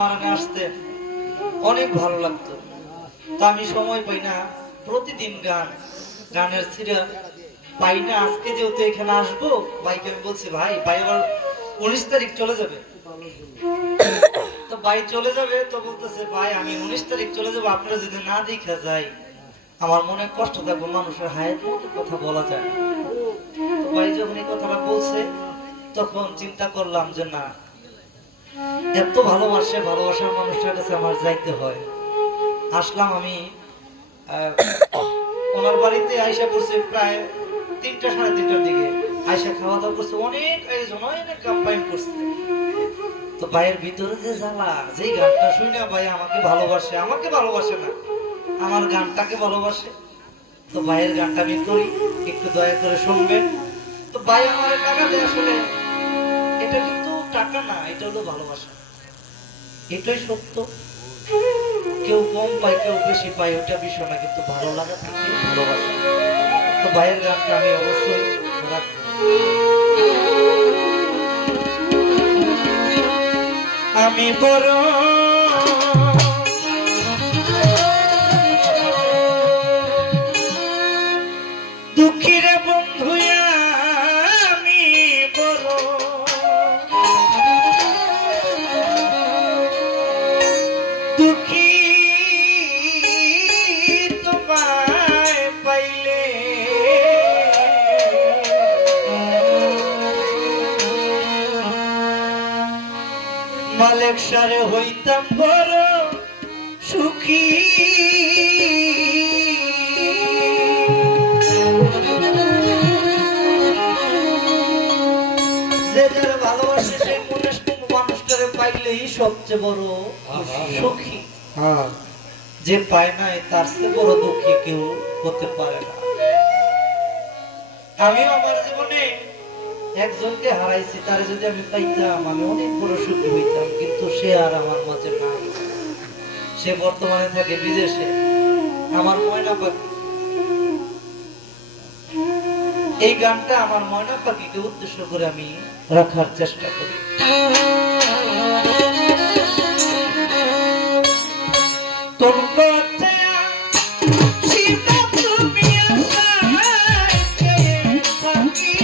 আসতে অনেক ভালো লাগতো। তো আমি সময় পাই না, প্রতিদিন গানের সিরিয়াল পাই না। আজকে যেহেতু এখানে আসবো, ভাইকে আমি বলছি ভাই আবার 19 তারিখ চলে যাবে। তো ভাই চলে যাবে, তো বলতেছে ভাই আমি 19 তারিখ চলে যাবো, আপনারা যদি না দেখা যায় আমার মনে কষ্ট থাকবে, মানুষের হায়াত মতো কথা বলা যায় না। তো ভাই যখন এই কথাটা বলছে, তখন চিন্তা করলাম যে না, এত ভালোবাসার মানুষটার কাছে আমার যাইতে হয়। আসলাম আমি ওনার বাড়িতে আয়সা করছে প্রায় 3টা সাড়ে 3টার দিকে। আয়সা খাওয়া দাওয়া করছে, অনেক আয়োজন, অনেক ক্যাম্পাইন করছে। তো ভাইয়ের ভিতরে যে জ্বালা, যেই গানটা শুই না ভাই আমাকে ভালোবাসে না, আমার গানটাকে ভালোবাসে। তো ভাইয়ের গানটা আমি করি, একটু দয়া করে শুনবেন। তো ভাই আমার টাকা দেয়, আসলে এটা কিন্তু টাকা না, এটা হলো ভালোবাসা। এটাই সত্য। কেউ কম পায় কেউ বেশি পায়, ওটা বিষয় না, কিন্তু ভালো লাগা থাকে, ভালোবাসা। তো ভাইয়ের গানটা আমি অবশ্যই রাখবো। আমি বড় দুঃখী রে বন্ধু, আমি বড় দুঃখী তোমায় পাইলে। মালেক সারে হইতাম বড় সুখী। যে যারা ভালোবাসে সেই মানুষটারে পাইলেই সবচেয়ে বড় সুখী। যে পায় নাই তার চেয়ে বড় দুঃখী কেউ হতে পারে না। আমিও আমার জীবনে একজনকে হারাইছি, তারে যদি আমি পাইতাম আমি অনেক বড় সুখী হইতাম, কিন্তু সে আর আমার মাঝে নাই। সে বর্তমানে থাকে বিদেশে। আমার ময়না পাখি, এই গানটা আমার ময়না পাখিকে উদ্দেশ্য করে আমি রাখার চেষ্টা করি। তোর পথে সীতা তুমি আশায় থাকি,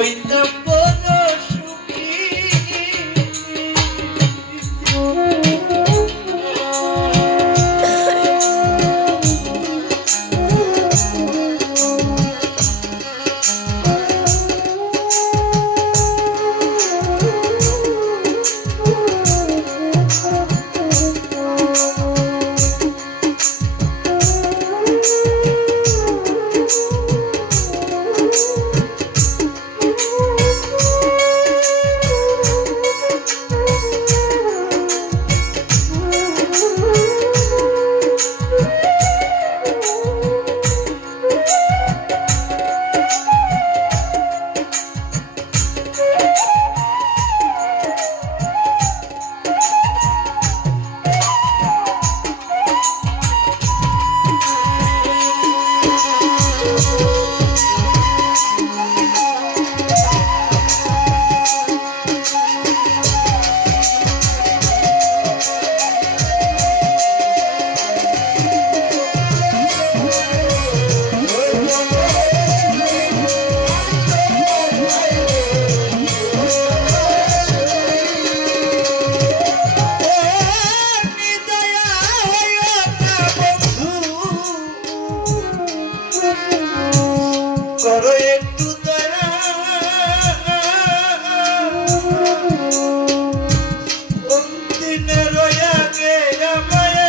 হইতাম বড় সুখী। করো একটু দয়া, কোন দিনে রয়া গে আমায়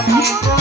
আমি